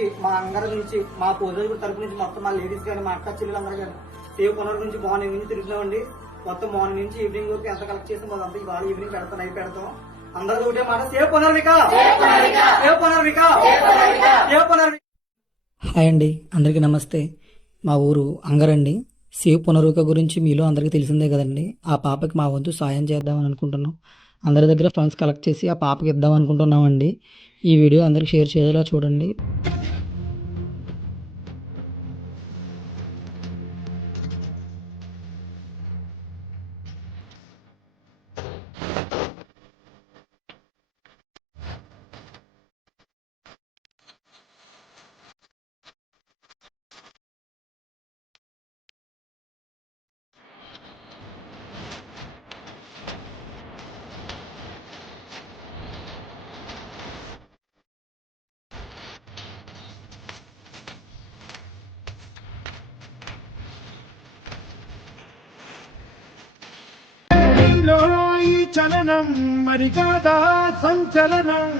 నుంచి మా అంగర నుంచి మా పూజల తరపు నుంచి మొత్తం మా లేడీస్ కానీ మా అక్క చెల్లెలందరూ కానీ సేవ్ పునర్ నుంచి మార్నింగ్ నుంచి తిరుగుతున్నామండి. మొత్తం మార్నింగ్ నుంచి ఈవినింగ్ వరకు ఎంత కలెక్ట్ చేసాం అదంతా ఇవాళ ఈవినింగ్ పెడతాం, నైట్ పెడతాం. అందరూ ఒకటే మాట, save Punarvika, save Punarvika, save Punarvika. Hi అండి, అందరికీ నమస్తే. మా ఊరు అంగరండి. సేవ్ పునర్విక గురించి మీలో అందరికీ తెలిసిందే కదండి. ఆ పాపకి మా వంతు సాయం చేద్దామని అనుకుంటున్నాం. అందరి దగ్గర ఫండ్స్ కలెక్ట్ చేసి ఆ పాపకి ఇద్దాం అనుకుంటున్నామండి. ఈ వీడియో అందరికి షేర్ చేసేలా చూడండి. చలనం మరి కాదా సంచలనం